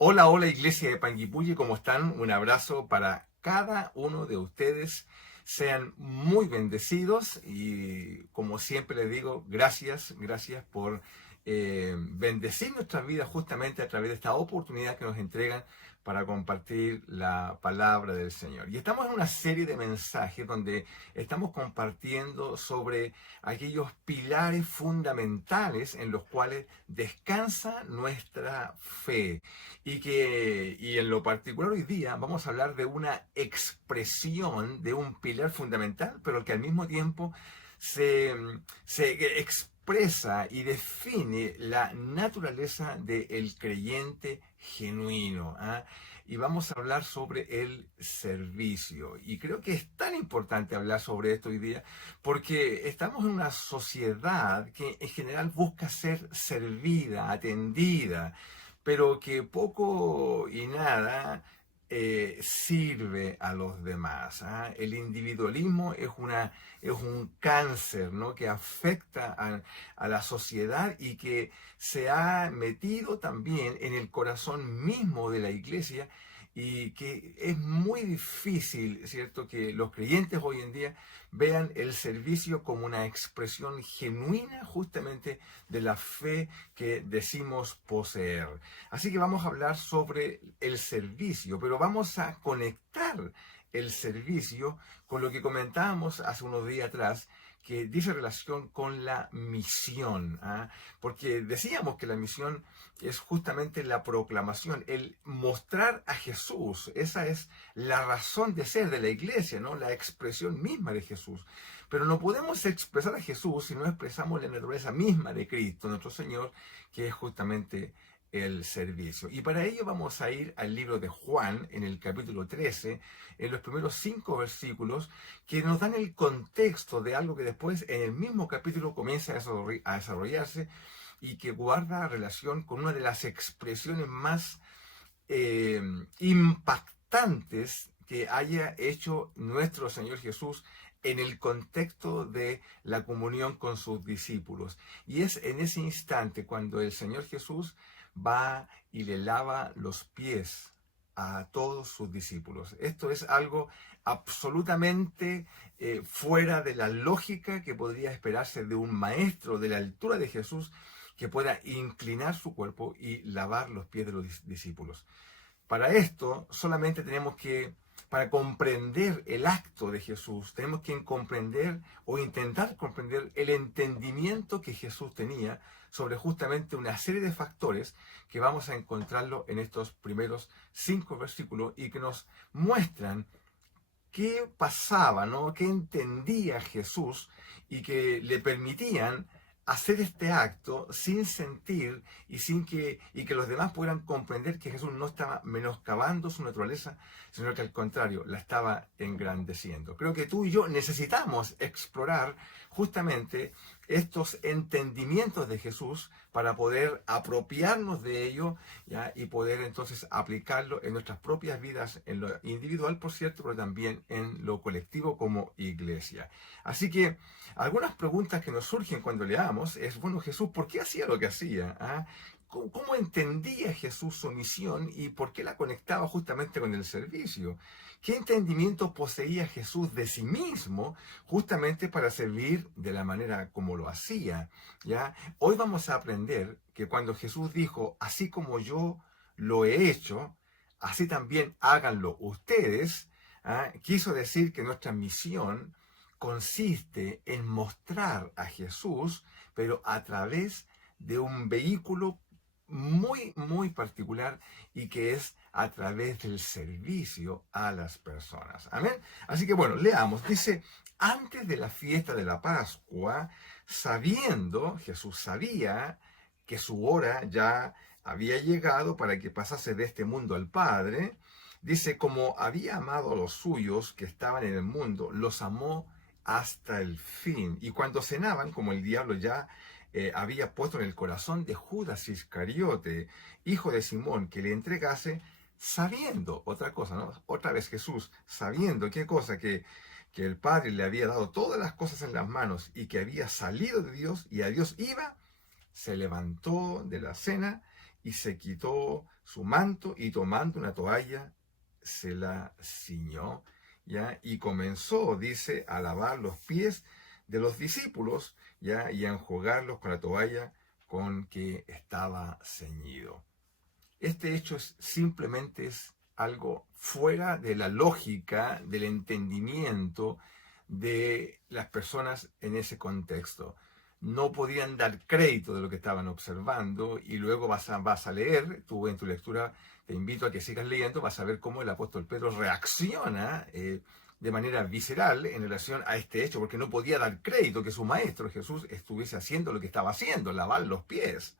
Hola, hola Iglesia de Panguipulli, ¿cómo están? Un abrazo para cada uno de ustedes. Sean muy bendecidos y como siempre les digo, gracias por bendecir nuestras vidas justamente a través de esta oportunidad que nos entregan para compartir la palabra del Señor. Y estamos en una serie de mensajes donde estamos compartiendo sobre aquellos pilares fundamentales en los cuales descansa nuestra fe. Y en lo particular hoy día vamos a hablar de una expresión de un pilar fundamental, pero que al mismo tiempo se, se expresa y define la naturaleza del creyente genuino. ¿Ah? Y vamos a hablar sobre el servicio. Y creo que es tan importante hablar sobre esto hoy día porque estamos en una sociedad que en general busca ser servida, atendida, pero que poco y nada sirve a los demás. ¿Ah? El individualismo es un cáncer, ¿no? Que afecta a la sociedad y que se ha metido también en el corazón mismo de la iglesia y que es muy difícil, ¿cierto?, que los creyentes hoy en día vean el servicio como una expresión genuina justamente de la fe que decimos poseer. Así que vamos a hablar sobre el servicio, pero vamos a conectar el servicio con lo que comentábamos hace unos días atrás, que dice relación con la misión. ¿Ah? Porque decíamos que la misión es justamente la proclamación, el mostrar a Jesús. Esa es la razón de ser de la iglesia, ¿no? La expresión misma de Jesús. Pero no podemos expresar a Jesús si no expresamos la naturaleza misma de Cristo, nuestro Señor, que es justamente el servicio. Y para ello vamos a ir al libro de Juan, en el capítulo 13, en los primeros 5 versículos, que nos dan el contexto de algo que después en el mismo capítulo comienza a desarrollarse y que guarda relación con una de las expresiones más eh, impactantes que haya hecho nuestro Señor Jesús en el contexto de la comunión con sus discípulos. Y es en ese instante cuando el Señor Jesús va y le lava los pies a todos sus discípulos. Esto es algo absolutamente fuera de la lógica que podría esperarse de un maestro de la altura de Jesús que pueda inclinar su cuerpo y lavar los pies de los discípulos. Para esto solamente tenemos que, para comprender el acto de Jesús, tenemos que comprender o intentar comprender el entendimiento que Jesús tenía sobre justamente una serie de factores que vamos a encontrarlo en estos primeros 5 versículos y que nos muestran qué pasaba, ¿no? Qué entendía Jesús y que le permitían hacer este acto sin sentir y que los demás pudieran comprender que Jesús no estaba menoscabando su naturaleza, sino que al contrario, la estaba engrandeciendo. Creo que tú y yo necesitamos explorar justamente estos entendimientos de Jesús para poder apropiarnos de ello, ¿ya? Y poder entonces aplicarlo en nuestras propias vidas, en lo individual, por cierto, pero también en lo colectivo como iglesia. Así que algunas preguntas que nos surgen cuando leamos es, bueno, Jesús, ¿por qué hacía lo que hacía? ¿Ah? ¿Cómo entendía Jesús su misión y por qué la conectaba justamente con el servicio? ¿Qué entendimiento poseía Jesús de sí mismo justamente para servir de la manera como lo hacía? ¿Ya? Hoy vamos a aprender que cuando Jesús dijo, así como yo lo he hecho, así también háganlo ustedes, ¿ah? Quiso decir que nuestra misión consiste en mostrar a Jesús, pero a través de un vehículo muy particular y que es a través del servicio a las personas. Amén. Así que bueno, leamos. Dice, antes de la fiesta de la Pascua, Jesús sabía que su hora ya había llegado para que pasase de este mundo al Padre. Dice, como había amado a los suyos que estaban en el mundo, los amó hasta el fin. Y cuando cenaban, como el diablo ya había puesto en el corazón de Judas Iscariote, hijo de Simón, que le entregase, sabiendo otra cosa, ¿no? Otra vez Jesús, sabiendo qué cosa, que el Padre le había dado todas las cosas en las manos y que había salido de Dios y a Dios iba, se levantó de la cena y se quitó su manto y tomando una toalla se la ciñó, ¿ya? Y comenzó, dice, a lavar los pies de los discípulos, ¿ya? Y a enjugarlos con la toalla con que estaba ceñido. Este hecho simplemente es algo fuera de la lógica, del entendimiento de las personas en ese contexto. No podían dar crédito de lo que estaban observando y luego vas a leer, tú en tu lectura te invito a que sigas leyendo, vas a ver cómo el apóstol Pedro reacciona de manera visceral en relación a este hecho, porque no podía dar crédito que su maestro Jesús estuviese haciendo lo que estaba haciendo, lavar los pies.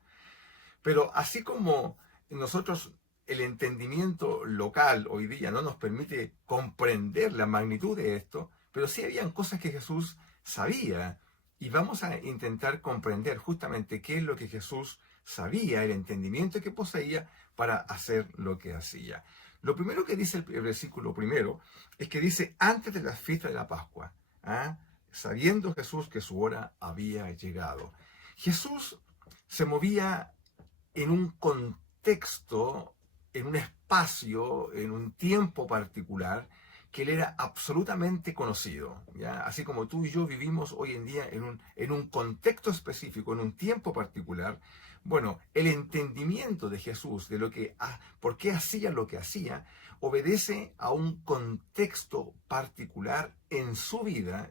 Pero así como nosotros, el entendimiento local hoy día no nos permite comprender la magnitud de esto, pero sí habían cosas que Jesús sabía. Y vamos a intentar comprender justamente qué es lo que Jesús sabía, el entendimiento que poseía para hacer lo que hacía. Lo primero que dice el versículo primero es que dice antes de la fiesta de la Pascua, sabiendo Jesús que su hora había llegado. Jesús se movía en un contexto, en un espacio, en un tiempo particular, que él era absolutamente conocido, ¿ya? Así como tú y yo vivimos hoy en día en un contexto específico, en un tiempo particular. Bueno, el entendimiento de Jesús, de por qué hacía lo que hacía, obedece a un contexto particular en su vida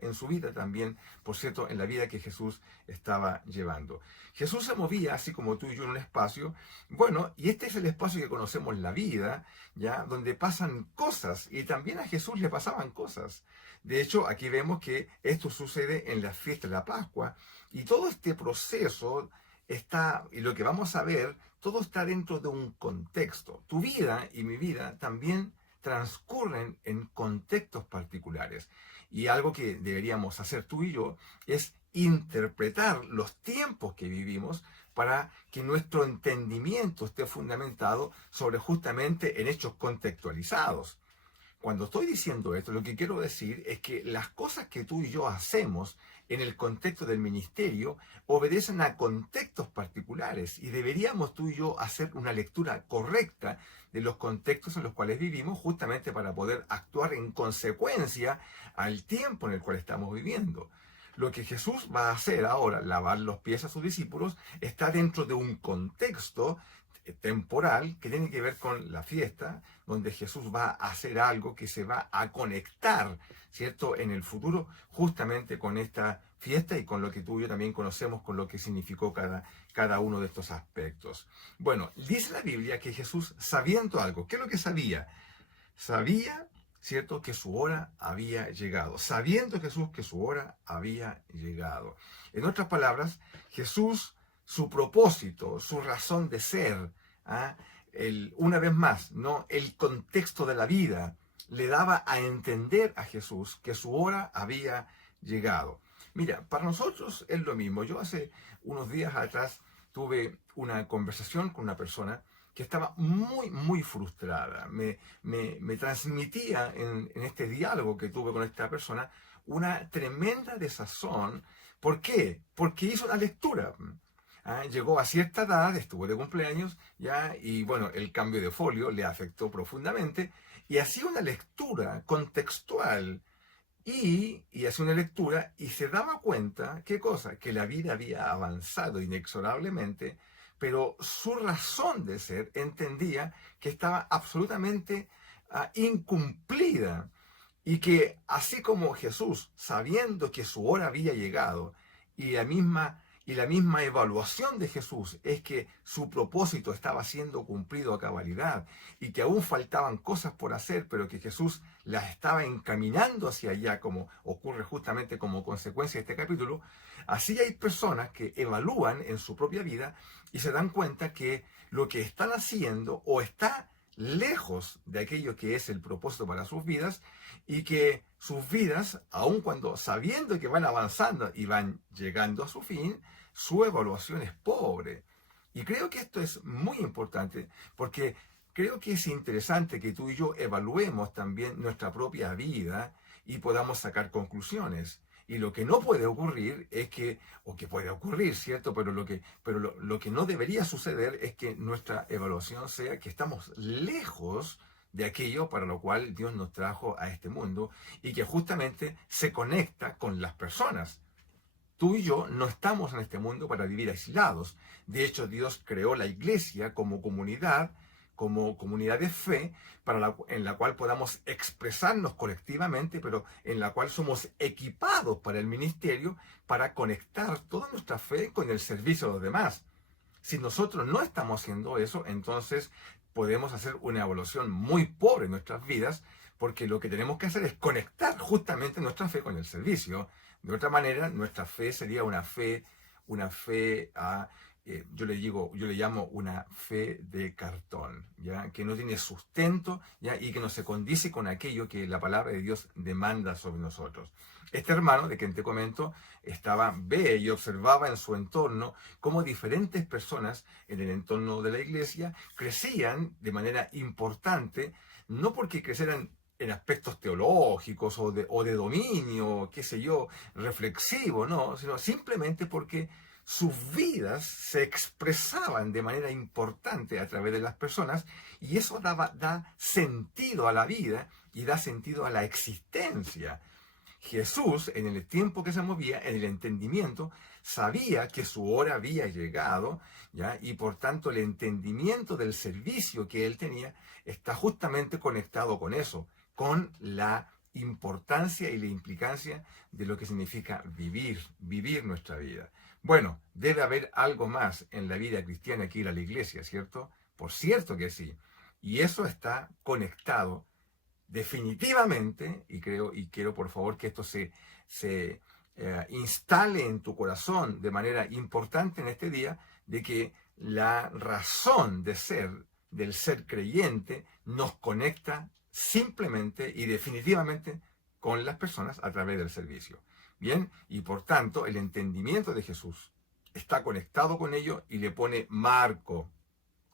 también, por cierto, en la vida que Jesús estaba llevando. Jesús se movía, así como tú y yo, en un espacio, bueno, y este es el espacio que conocemos, la vida, ¿ya? Donde pasan cosas, y también a Jesús le pasaban cosas. De hecho, aquí vemos que esto sucede en la fiesta de la Pascua, y todo este proceso está, y lo que vamos a ver, todo está dentro de un contexto. Tu vida y mi vida también transcurren en contextos particulares. Y algo que deberíamos hacer tú y yo es interpretar los tiempos que vivimos para que nuestro entendimiento esté fundamentado sobre justamente en hechos contextualizados. Cuando estoy diciendo esto, lo que quiero decir es que las cosas que tú y yo hacemos en el contexto del ministerio obedecen a contextos particulares y deberíamos tú y yo hacer una lectura correcta de los contextos en los cuales vivimos justamente para poder actuar en consecuencia al tiempo en el cual estamos viviendo. Lo que Jesús va a hacer ahora, lavar los pies a sus discípulos, está dentro de un contexto temporal que tiene que ver con la fiesta, donde Jesús va a hacer algo que se va a conectar, ¿cierto?, en el futuro, justamente con esta fiesta y con lo que tú y yo también conocemos, con lo que significó cada uno de estos aspectos. Bueno, dice la Biblia que Jesús, sabiendo algo, ¿qué es lo que sabía? Sabía, ¿cierto?, que su hora había llegado. Sabiendo Jesús que su hora había llegado. En otras palabras, Jesús, su propósito, su razón de ser, una vez más, ¿no?, el contexto de la vida le daba a entender a Jesús que su hora había llegado. Mira, para nosotros es lo mismo. Yo hace unos días atrás tuve una conversación con una persona que estaba muy, muy frustrada. Me transmitía en este diálogo que tuve con esta persona una tremenda desazón. ¿Por qué? Porque hizo una lectura. Llegó a cierta edad, estuvo de cumpleaños, ¿ya? Y bueno, el cambio de folio le afectó profundamente y hacía una lectura contextual y hacía una lectura y se daba cuenta, ¿qué cosa? Que la vida había avanzado inexorablemente, pero su razón de ser entendía que estaba absolutamente incumplida y que así como Jesús, sabiendo que su hora había llegado y la misma evaluación de Jesús es que su propósito estaba siendo cumplido a cabalidad y que aún faltaban cosas por hacer, pero que Jesús las estaba encaminando hacia allá, como ocurre justamente como consecuencia de este capítulo. Así hay personas que evalúan en su propia vida y se dan cuenta que lo que están haciendo o está lejos de aquello que es el propósito para sus vidas y que sus vidas, aun cuando sabiendo que van avanzando y van llegando a su fin, su evaluación es pobre. Y creo que esto es muy importante porque creo que es interesante que tú y yo evaluemos también nuestra propia vida y podamos sacar conclusiones. Y lo que no puede ocurrir es que, o que puede ocurrir, ¿cierto? Pero lo que no debería suceder es que nuestra evaluación sea que estamos lejos de aquello para lo cual Dios nos trajo a este mundo y que justamente se conecta con las personas. Tú y yo no estamos en este mundo para vivir aislados. De hecho, Dios creó la iglesia como comunidad de fe, en la cual podamos expresarnos colectivamente, pero en la cual somos equipados para el ministerio, para conectar toda nuestra fe con el servicio a los demás. Si nosotros no estamos haciendo eso, entonces podemos hacer una evaluación muy pobre en nuestras vidas, porque lo que tenemos que hacer es conectar justamente nuestra fe con el servicio. De otra manera, nuestra fe sería una fe yo le llamo una fe de cartón, ¿ya? Que no tiene sustento, ¿ya? Y que no se condice con aquello que la palabra de Dios demanda sobre nosotros. Este hermano de quien te comento ve y observaba en su entorno cómo diferentes personas en el entorno de la iglesia crecían de manera importante, no porque crecieran en aspectos teológicos o de dominio, qué sé yo, reflexivo, no, sino simplemente porque sus vidas se expresaban de manera importante a través de las personas y eso da sentido a la vida y da sentido a la existencia. Jesús, en el tiempo que se movía, en el entendimiento, sabía que su hora había llegado, ¿ya? Y por tanto el entendimiento del servicio que él tenía está justamente conectado con eso, con la importancia y la implicancia de lo que significa vivir nuestra vida. Bueno, debe haber algo más en la vida cristiana que ir a la iglesia, ¿cierto? Por cierto que sí. Y eso está conectado definitivamente, y quiero por favor que esto se instale en tu corazón de manera importante en este día, de que la razón del ser creyente, nos conecta simplemente y definitivamente con las personas a través del servicio. Bien, y por tanto el entendimiento de Jesús está conectado con ello y le pone marco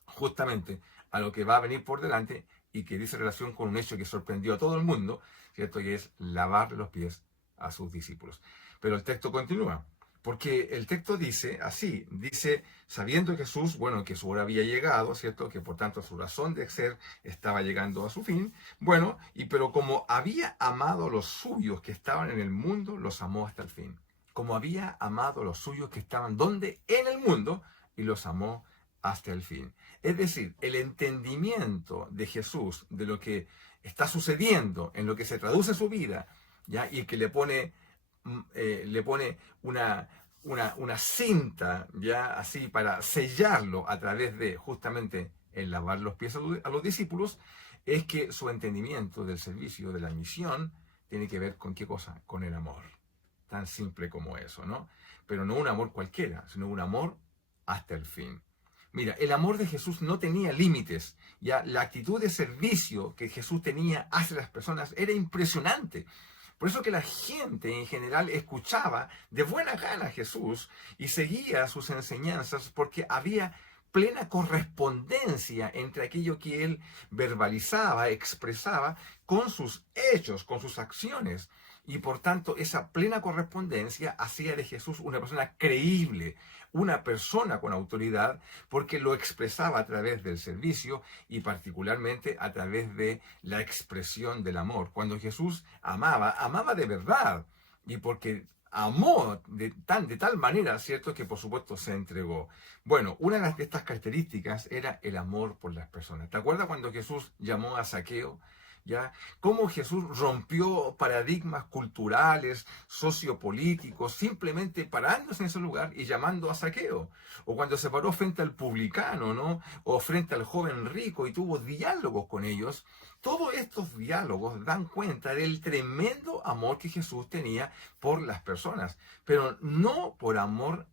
justamente a lo que va a venir por delante y que dice relación con un hecho que sorprendió a todo el mundo, ¿cierto? Y es lavar los pies a sus discípulos. Pero el texto continúa, porque el texto dice así, dice, sabiendo Jesús, bueno, que su hora había llegado, ¿cierto? Que por tanto su razón de ser estaba llegando a su fin, bueno, pero como había amado a los suyos que estaban en el mundo, los amó hasta el fin. Como había amado a los suyos que estaban donde en el mundo y los amó hasta el fin. Es decir, el entendimiento de Jesús de lo que está sucediendo, en lo que se traduce su vida, ¿ya? Y que le pone una cinta, ya así, para sellarlo a través de justamente el lavar los pies a los discípulos, es que su entendimiento del servicio, de la misión, tiene que ver con qué cosa, con el amor. Tan simple como eso, ¿no? Pero no un amor cualquiera, sino un amor hasta el fin. Mira, el amor de Jesús no tenía límites. Ya la actitud de servicio que Jesús tenía hacia las personas era impresionante. Por eso que la gente en general escuchaba de buena gana a Jesús y seguía sus enseñanzas porque había plena correspondencia entre aquello que él verbalizaba, expresaba, con sus hechos, con sus acciones. Y por tanto, esa plena correspondencia hacía de Jesús una persona creíble, una persona con autoridad, porque lo expresaba a través del servicio y particularmente a través de la expresión del amor. Cuando Jesús amaba de verdad, y porque amó de tal manera, ¿cierto?, que por supuesto se entregó. Bueno, una de estas características era el amor por las personas. ¿Te acuerdas cuando Jesús llamó a Zaqueo? ¿Ya? Cómo Jesús rompió paradigmas culturales, sociopolíticos, simplemente parándose en ese lugar y llamando a Zaqueo. O cuando se paró frente al publicano, ¿no? O frente al joven rico y tuvo diálogos con ellos. Todos estos diálogos dan cuenta del tremendo amor que Jesús tenía por las personas. Pero no por amor,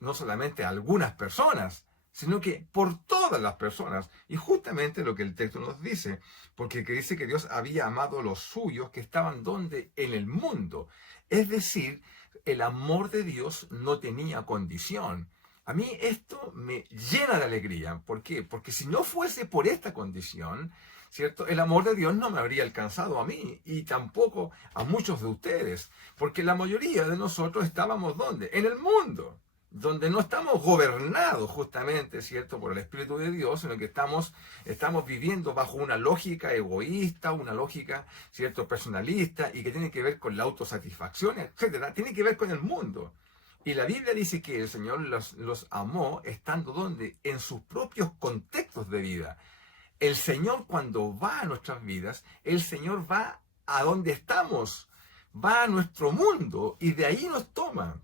no solamente a algunas personas, sino que por todas las personas. Y justamente lo que el texto nos dice, porque dice que Dios había amado a los suyos que estaban donde en el mundo. Es decir, el amor de Dios no tenía condición. A mí esto me llena de alegría. ¿Por qué? Porque si no fuese por esta condición, ¿cierto? El amor de Dios no me habría alcanzado a mí y tampoco a muchos de ustedes. Porque la mayoría de nosotros estábamos ¿dónde? En el mundo, donde no estamos gobernados justamente, ¿cierto? Por el Espíritu de Dios, sino que estamos viviendo bajo una lógica egoísta, una lógica, ¿cierto? Personalista y que tiene que ver con la autosatisfacción, etcétera. Tiene que ver con el mundo. Y la Biblia dice que el Señor los amó estando donde? En sus propios contextos de vida. El Señor cuando va a nuestras vidas, el Señor va a donde estamos, va a nuestro mundo y de ahí nos toma.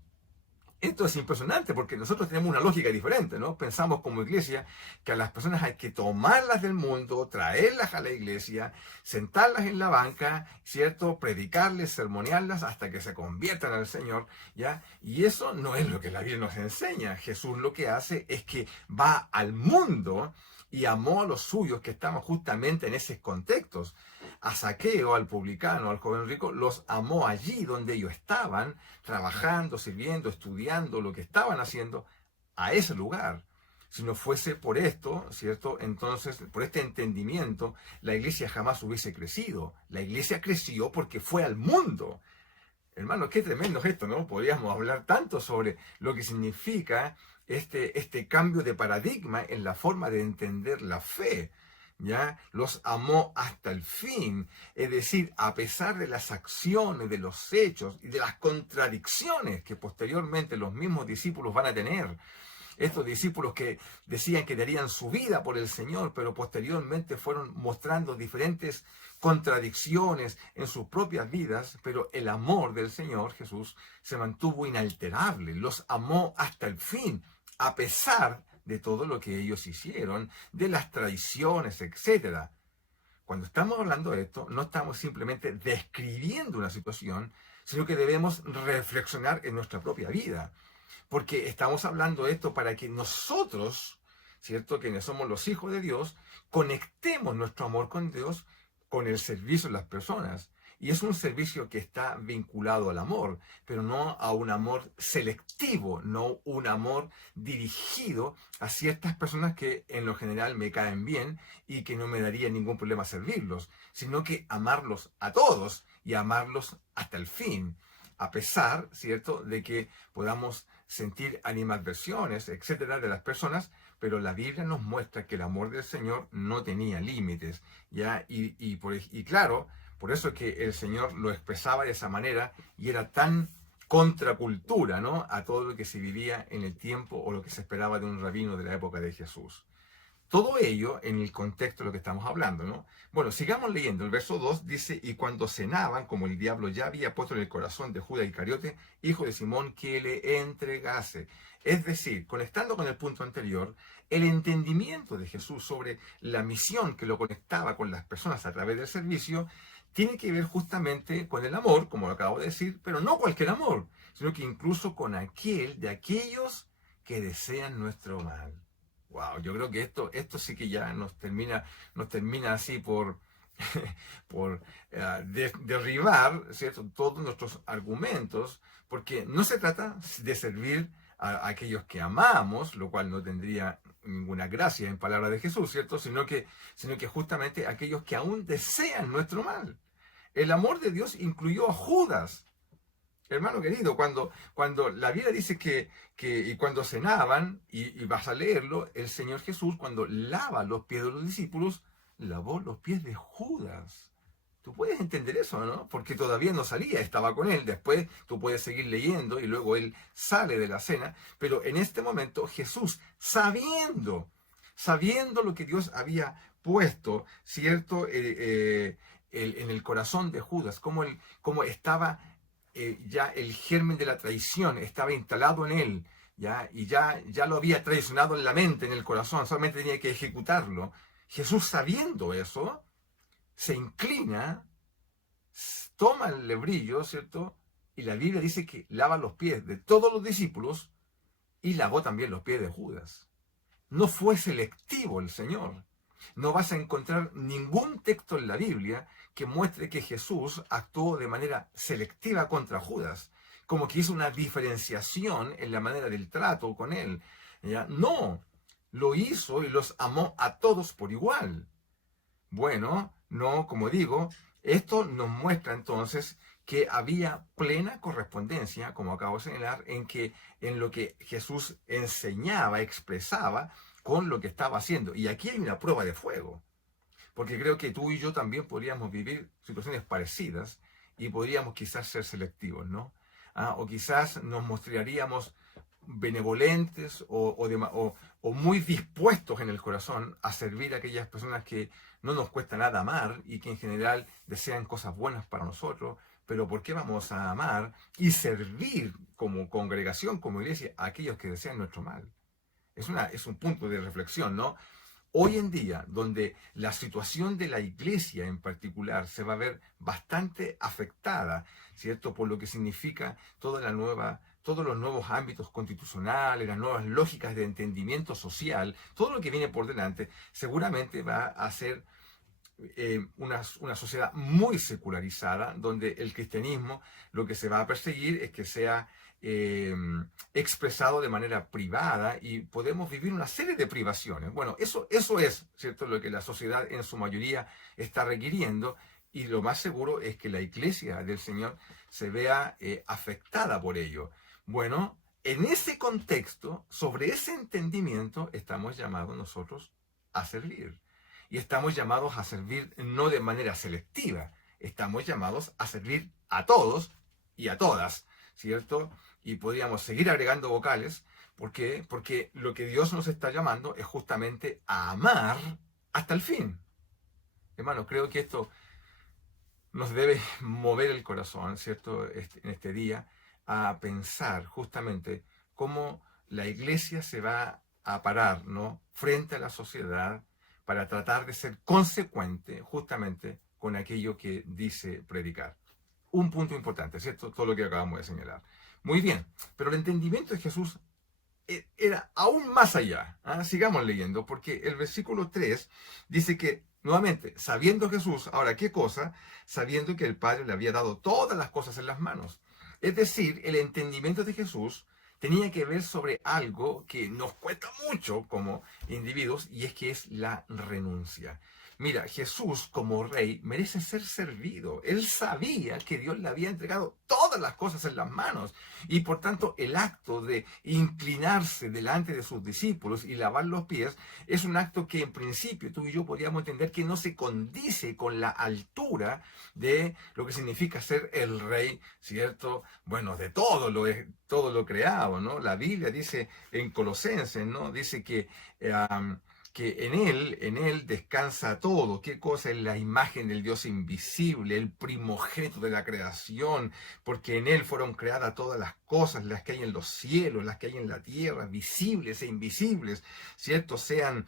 Esto es impresionante porque nosotros tenemos una lógica diferente, ¿no? Pensamos como iglesia que a las personas hay que tomarlas del mundo, traerlas a la iglesia, sentarlas en la banca, ¿cierto? Predicarles, sermonearlas hasta que se conviertan al Señor, ¿ya? Y eso no es lo que la Biblia nos enseña. Jesús lo que hace es que va al mundo y amó a los suyos que estaban justamente en esos contextos. A Zaqueo, al publicano, al joven rico, los amó allí donde ellos estaban, trabajando, sirviendo, estudiando, lo que estaban haciendo, a ese lugar. Si no fuese por esto, ¿cierto? Entonces, por este entendimiento, la iglesia jamás hubiese crecido. La iglesia creció porque fue al mundo. Hermano, qué tremendo es esto, ¿no? Podríamos hablar tanto sobre lo que significa este cambio de paradigma en la forma de entender la fe. ¿Ya? Los amó hasta el fin, es decir, a pesar de las acciones, de los hechos y de las contradicciones que posteriormente los mismos discípulos van a tener. Estos discípulos que decían que darían su vida por el Señor, pero posteriormente fueron mostrando diferentes contradicciones en sus propias vidas, pero el amor del Señor Jesús se mantuvo inalterable, los amó hasta el fin, a pesar de todo lo que ellos hicieron, de las traiciones, etc. Cuando estamos hablando de esto, no estamos simplemente describiendo una situación, sino que debemos reflexionar en nuestra propia vida. Porque estamos hablando de esto para que nosotros, ¿cierto? Quienes somos los hijos de Dios, conectemos nuestro amor con Dios con el servicio de las personas. Y es un servicio que está vinculado al amor, pero no a un amor selectivo, no un amor dirigido a ciertas personas que en lo general me caen bien y que no me daría ningún problema servirlos, sino que amarlos a todos y amarlos hasta el fin, a pesar, ¿cierto?, de que podamos sentir animadversiones, etcétera, de las personas, pero la Biblia nos muestra que el amor del Señor no tenía límites, ¿ya? Y claro, por eso es que el Señor lo expresaba de esa manera y era tan contracultura, ¿no?, a todo lo que se vivía en el tiempo o lo que se esperaba de un rabino de la época de Jesús. Todo ello en el contexto de lo que estamos hablando, ¿no? Bueno, sigamos leyendo. El verso 2 dice, y cuando cenaban, como el diablo ya había puesto en el corazón de Judas Iscariote, hijo de Simón, que le entregase. Es decir, conectando con el punto anterior, el entendimiento de Jesús sobre la misión que lo conectaba con las personas a través del servicio, tiene que ver justamente con el amor, como lo acabo de decir, pero no cualquier amor, sino que incluso con aquel de aquellos que desean nuestro mal. Wow, yo creo que esto sí que ya nos termina así por derribar, ¿cierto?, todos nuestros argumentos, porque no se trata de servir a aquellos que amamos, lo cual no tendría ninguna gracia en palabras de Jesús, ¿cierto?, sino que justamente aquellos que aún desean nuestro mal. El amor de Dios incluyó a Judas. Hermano querido, cuando la Biblia dice y cuando cenaban, y vas a leerlo, el Señor Jesús, cuando lava los pies de los discípulos, lavó los pies de Judas. Tú puedes entender eso, ¿no? Porque todavía no salía, estaba con él. Después tú puedes seguir leyendo y luego él sale de la cena. Pero en este momento Jesús, sabiendo lo que Dios había puesto, ¿cierto?, en el corazón de Judas, como estaba ya el germen de la traición estaba instalado en él, ¿ya? Y ya lo había traicionado en la mente, en el corazón, solamente tenía que ejecutarlo. Jesús, sabiendo eso, se inclina, toma el lebrillo, ¿cierto? Y la Biblia dice que lava los pies de todos los discípulos y lavó también los pies de Judas. No fue selectivo el Señor. No vas a encontrar ningún texto en la Biblia que muestre que Jesús actuó de manera selectiva contra Judas, como que hizo una diferenciación en la manera del trato con él. ¿Ya? No, lo hizo y los amó a todos por igual. Bueno, no, como digo, esto nos muestra entonces que había plena correspondencia, como acabo de señalar, en lo que Jesús enseñaba, expresaba, con lo que estaba haciendo. Y aquí hay una prueba de fuego, porque creo que tú y yo también podríamos vivir situaciones parecidas y podríamos quizás ser selectivos, ¿no? O quizás nos mostraríamos benevolentes o muy dispuestos en el corazón a servir a aquellas personas que no nos cuesta nada amar y que en general desean cosas buenas para nosotros, pero ¿por qué vamos a amar y servir como congregación, como iglesia, a aquellos que desean nuestro mal? Es un punto de reflexión, ¿no? Hoy en día, donde la situación de la iglesia en particular se va a ver bastante afectada, ¿cierto? Por lo que significa todos los nuevos ámbitos constitucionales, las nuevas lógicas de entendimiento social, todo lo que viene por delante, seguramente va a ser una sociedad muy secularizada, donde el cristianismo lo que se va a perseguir es que sea expresado de manera privada y podemos vivir una serie de privaciones. Bueno, eso es, ¿cierto?, lo que la sociedad en su mayoría está requiriendo y lo más seguro es que la iglesia del Señor se vea afectada por ello. Bueno, en ese contexto, sobre ese entendimiento, estamos llamados nosotros a servir. Y estamos llamados a servir no de manera selectiva, estamos llamados a servir a todos y a todas, ¿cierto? Y podríamos seguir agregando vocales. ¿Por qué? Porque lo que Dios nos está llamando es justamente a amar hasta el fin. Hermano, creo que esto nos debe mover el corazón, ¿cierto? En este día, a pensar justamente cómo la iglesia se va a parar, ¿no?, frente a la sociedad para tratar de ser consecuente justamente con aquello que dice predicar. Un punto importante, ¿cierto? Todo lo que acabamos de señalar. Muy bien, pero el entendimiento de Jesús era aún más allá. Sigamos leyendo, porque el versículo 3 dice que, nuevamente, sabiendo Jesús, ahora, ¿qué cosa? Sabiendo que el Padre le había dado todas las cosas en las manos. Es decir, el entendimiento de Jesús tenía que ver sobre algo que nos cuesta mucho como individuos, y es que es la renuncia. Mira, Jesús como rey merece ser servido. Él sabía que Dios le había entregado todas las cosas en las manos y por tanto el acto de inclinarse delante de sus discípulos y lavar los pies es un acto que en principio tú y yo podríamos entender que no se condice con la altura de lo que significa ser el rey, ¿cierto? Bueno, de todo lo creado, ¿no? La Biblia dice en Colosenses, ¿no? Dice que en él descansa todo. ¿Qué cosa? Es la imagen del Dios invisible, el primogénito de la creación, porque en él fueron creadas todas las cosas, las que hay en los cielos, las que hay en la tierra, visibles e invisibles, ¿cierto? Sean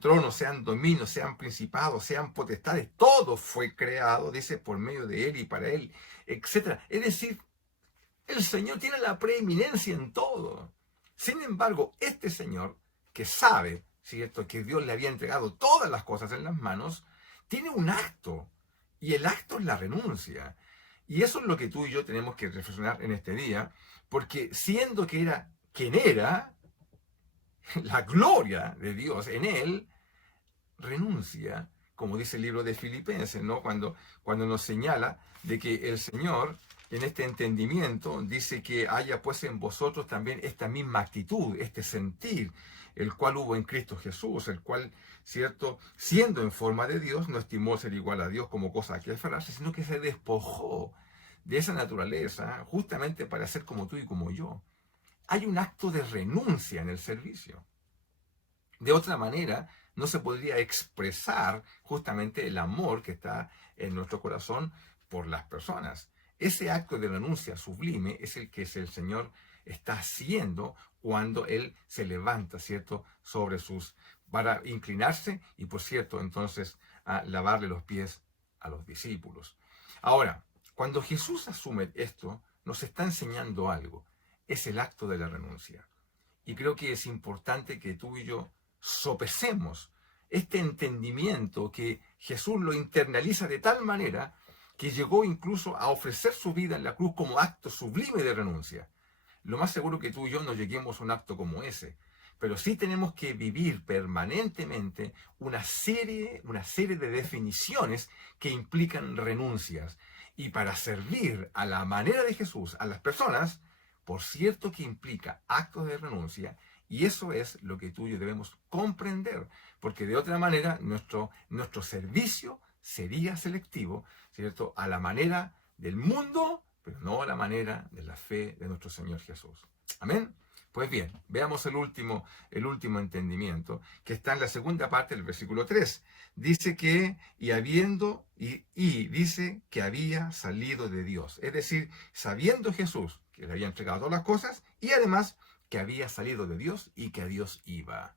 tronos, sean dominios, sean principados, sean potestades, todo fue creado, dice, por medio de él y para él, etc. Es decir, el Señor tiene la preeminencia en todo. Sin embargo, este Señor, que sabe, ¿cierto?, que Dios le había entregado todas las cosas en las manos, tiene un acto, y el acto es la renuncia. Y eso es lo que tú y yo tenemos que reflexionar en este día, porque siendo que era quien era, la gloria de Dios en él, renuncia, como dice el libro de Filipenses, ¿no? Cuando nos señala de que el Señor, en este entendimiento, dice que haya pues en vosotros también esta misma actitud, este sentir, el cual hubo en Cristo Jesús, el cual, ¿cierto?, siendo en forma de Dios, no estimó ser igual a Dios como cosa a que aferrarse, sino que se despojó de esa naturaleza justamente para ser como tú y como yo. Hay un acto de renuncia en el servicio. De otra manera, no se podría expresar justamente el amor que está en nuestro corazón por las personas. Ese acto de renuncia sublime es el que el Señor está haciendo cuando Él se levanta, ¿cierto?, para inclinarse y, por cierto, entonces a lavarle los pies a los discípulos. Ahora, cuando Jesús asume esto, nos está enseñando algo. Es el acto de la renuncia. Y creo que es importante que tú y yo sopesemos este entendimiento que Jesús lo internaliza de tal manera que llegó incluso a ofrecer su vida en la cruz como acto sublime de renuncia. lo más seguro que tú y yo no lleguemos a un acto como ese. Pero sí tenemos que vivir permanentemente una serie de definiciones que implican renuncias. Y para servir a la manera de Jesús a las personas, por cierto que implica actos de renuncia, y eso es lo que tú y yo debemos comprender, porque de otra manera nuestro servicio sería selectivo, ¿cierto? A la manera del mundo, pero no a la manera de la fe de nuestro Señor Jesús. Amén. Pues bien, veamos el último entendimiento, que está en la segunda parte del versículo 3. Dice que, dice que había salido de Dios. Es decir, sabiendo Jesús que le había entregado todas las cosas, y además que había salido de Dios y que a Dios iba.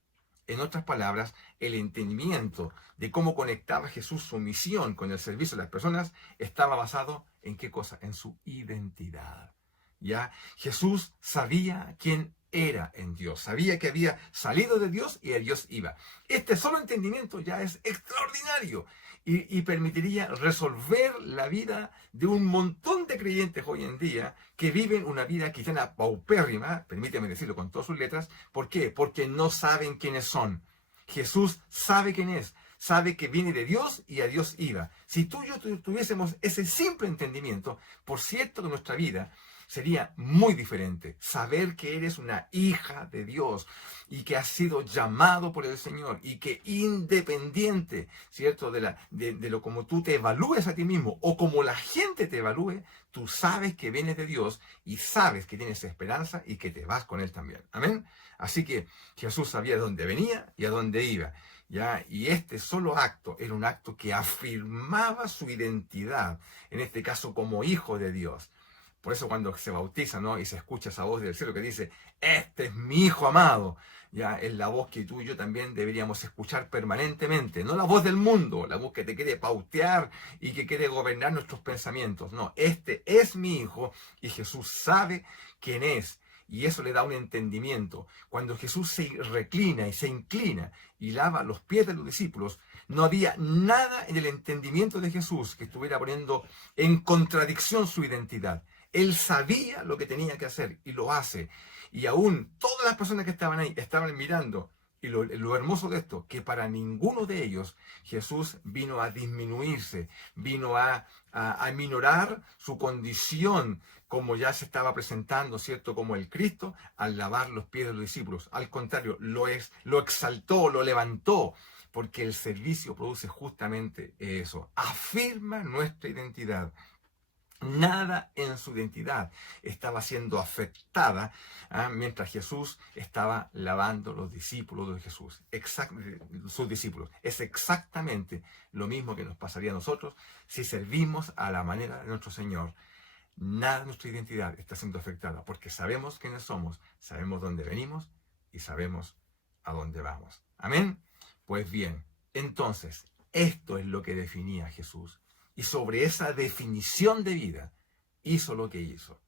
En otras palabras, el entendimiento de cómo conectaba Jesús su misión con el servicio de las personas estaba basado en qué cosa, en su identidad. ¿Ya? Jesús sabía quién era en Dios, sabía que había salido de Dios y a Dios iba. Este solo entendimiento ya es extraordinario y permitiría resolver la vida de un montón de creyentes hoy en día que viven una vida cristiana paupérrima, permíteme decirlo con todas sus letras. ¿Por qué? Porque no saben quiénes son. Jesús sabe quién es, sabe que viene de Dios y a Dios iba. Si tú y yo tuviésemos ese simple entendimiento, por cierto que nuestra vida sería muy diferente. Saber que eres una hija de Dios y que has sido llamado por el Señor y que independiente, ¿cierto? De lo como tú te evalúes a ti mismo o como la gente te evalúe, tú sabes que vienes de Dios y sabes que tienes esperanza y que te vas con Él también. Amén. Así que Jesús sabía de dónde venía y a dónde iba. ¿Ya? Y este solo acto era un acto que afirmaba su identidad, en este caso como hijo de Dios. Por eso cuando se bautiza, ¿no? Y se escucha esa voz del cielo que dice, este es mi hijo amado, ya es la voz que tú y yo también deberíamos escuchar permanentemente, no la voz del mundo, la voz que te quiere pautear y que quiere gobernar nuestros pensamientos. No, este es mi hijo y Jesús sabe quién es. Y eso le da un entendimiento. Cuando Jesús se reclina y se inclina y lava los pies de los discípulos, no había nada en el entendimiento de Jesús que estuviera poniendo en contradicción su identidad. Él sabía lo que tenía que hacer y lo hace. Y aún todas las personas que estaban ahí estaban mirando. Y lo hermoso de esto, que para ninguno de ellos Jesús vino a disminuirse, vino a minorar su condición como ya se estaba presentando, ¿cierto? Como el Cristo, al lavar los pies de los discípulos. Al contrario, lo exaltó, lo levantó, porque el servicio produce justamente eso. Afirma nuestra identidad. Nada en su identidad estaba siendo afectada mientras Jesús estaba lavando los discípulos de Jesús. Sus discípulos. Es exactamente lo mismo que nos pasaría a nosotros si servimos a la manera de nuestro Señor. Nada de nuestra identidad está siendo afectada porque sabemos quiénes somos, sabemos dónde venimos y sabemos a dónde vamos. Amén. Pues bien, entonces, esto es lo que definía a Jesús. Y sobre esa definición de vida, hizo lo que hizo.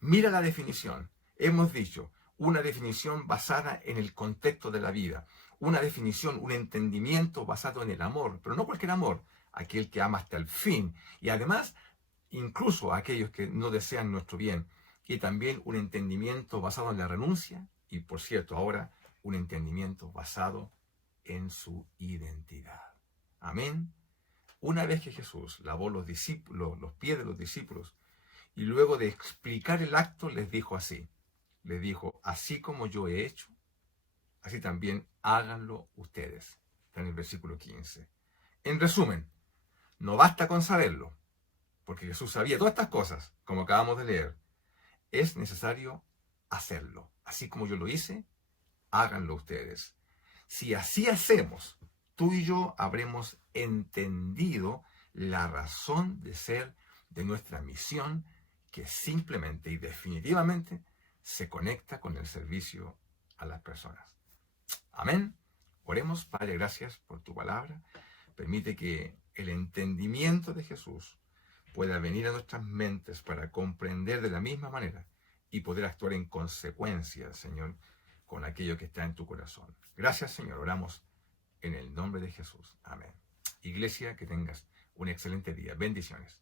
Mira la definición. Hemos dicho, una definición basada en el contexto de la vida. Una definición, un entendimiento basado en el amor. Pero no cualquier amor, aquel que ama hasta el fin. Y además, incluso a aquellos que no desean nuestro bien. Y también un entendimiento basado en la renuncia. Y por cierto, ahora, un entendimiento basado en su identidad. Amén. Una vez que Jesús lavó los pies de los discípulos y luego de explicar el acto les dijo así. Les dijo, así como yo he hecho, así también háganlo ustedes. Está en el versículo 15. En resumen, no basta con saberlo, porque Jesús sabía todas estas cosas, como acabamos de leer. Es necesario hacerlo. Así como yo lo hice, háganlo ustedes. Si así hacemos, tú y yo habremos entendido la razón de ser de nuestra misión, que simplemente y definitivamente se conecta con el servicio a las personas. Amén. Oremos. Padre, gracias por tu palabra. Permite que el entendimiento de Jesús pueda venir a nuestras mentes para comprender de la misma manera y poder actuar en consecuencia, Señor, con aquello que está en tu corazón. Gracias, Señor. Oramos en el nombre de Jesús. Amén. Iglesia, que tengas un excelente día. Bendiciones.